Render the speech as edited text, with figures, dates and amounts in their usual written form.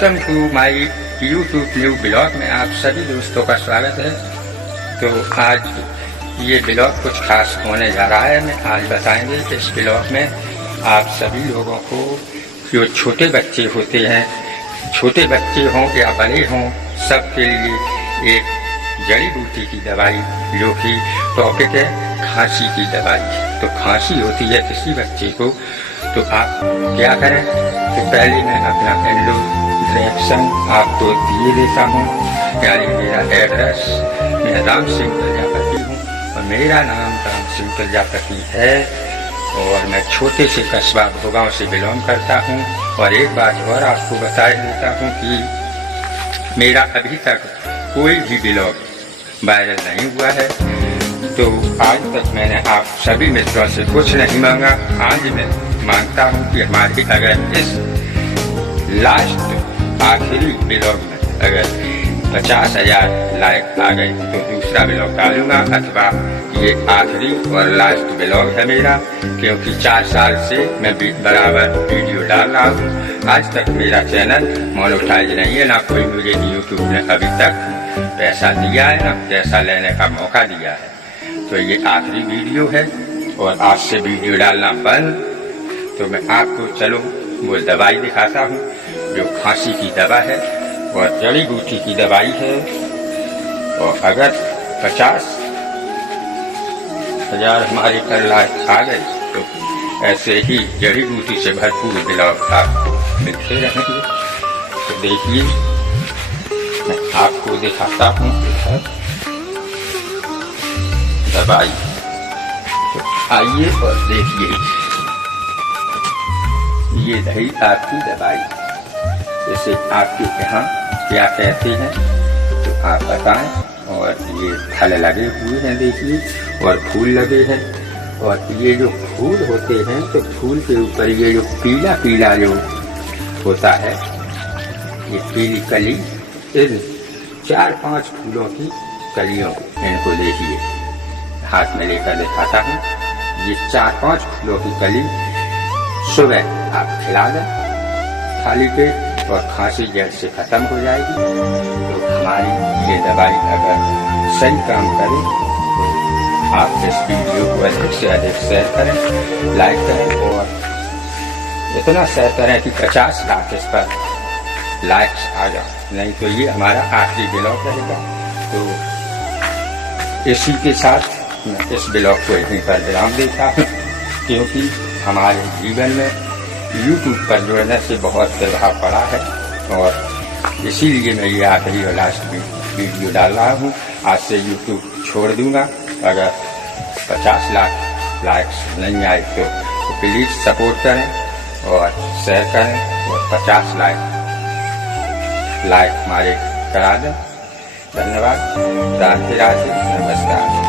Welcome to my YouTube new blog में आप सभी दोस्तों का स्वागत है। तो आज ये ब्लॉग कुछ खास होने जा रहा है। मैं आज बताएंगे इस ब्लॉग में आप सभी लोगों को जो छोटे बच्चे होते हैं, छोटे बच्चे हों या बड़े हों, सबके लिए एक जड़ी बूटी की दवाई जो कि टॉपिक है खांसी की दवाई। तो खांसी होती है किसी बच्चे को, तो आप क्या करें। तो पहले मैं अपना इंट्रोडक्शन आपको दिए देता हूँ। यानी मेरा एड्रेस, मैं राम सिंह प्रजापति हूँ और मेरा नाम राम सिंह प्रजापति है और मैं छोटे से कस्बा भोगांव से बिलोंग करता हूँ। और एक बात और आपको बता देता हूँ कि मेरा अभी तक कोई भी ब्लॉग वायरल नहीं हुआ है। तो आज तक मैंने आप सभी मित्रों से कुछ नहीं मांगा। आज मैं मांगता हूँ कि हमारी अगर इस लास्ट आखिरी ब्लॉग में अगर 50,000 लाइक आ गए तो दूसरा ब्लॉग डालूंगा, अथवा ये आखिरी और लास्ट ब्लॉग है मेरा, क्योंकि 4 साल से मैं बराबर वीडियो डाल रहा हूँ। आज तक मेरा चैनल मोनेटाइज नहीं है, ना कोई मुझे यूट्यूब ने अभी तक पैसा दिया है, ना पैसा लेने का मौका दिया है। तो ये आखिरी वीडियो है और आज से वीडियो डालना बंद। तो मैं आपको चलो वो दवाई दिखाता हूँ जो खांसी की दवा है और जड़ी बूटी की दवाई है। और अगर 50,000 हमारी पर लाइक आ गए तो ऐसे ही जड़ी बूटी से भरपूर ब्लॉग आपको मिलते रहेंगे। तो देखिए मैं आपको दिखाता हूँ दवाई। तो आइए और देखिए, ये रही आपकी दवाई। जैसे आपके यहाँ क्या कहते हैं तो आप बताएं। और ये फल लगे हुए हैं देखिए, और फूल लगे हैं। और ये जो फूल होते हैं तो फूल के ऊपर ये जो पीला पीला जो होता है, ये पीली कली, इन 4-5 फूलों की कलियों इनको देखिए, हाथ में लेकर दिखाता हूँ। ये 4-5 फूलों की कली सुबह आप खिला दें खाली पेट, और खांसी जड़ से खत्म हो जाएगी। तो हमारी ये दवाई अगर सही काम करे तो आप इस वीडियो को अधिक से अधिक शेयर करें, लाइक करें, और इतना शेयर करें कि 50 लाख इस पर लाइक्स आ जाए। नहीं तो ये हमारा आखिरी ब्लॉग रहेगा। तो इसी के साथ मैं इस ब्लॉग को यहीं पर विराम देता हूँ, क्योंकि हमारे जीवन में यूट्यूब पर जुड़ने से बहुत प्रभाव पड़ा है और इसीलिए मैं ये आखिरी और लास्ट वीडियो डाल रहा हूँ। आज से यूट्यूब छोड़ दूंगा। अगर 50 लाख लाइक्स नहीं आए तो प्लीज़ सपोर्ट करें और शेयर करें और 50 लाइक हमारे करा दें। धन्यवाद। राधे राधे, नमस्कार।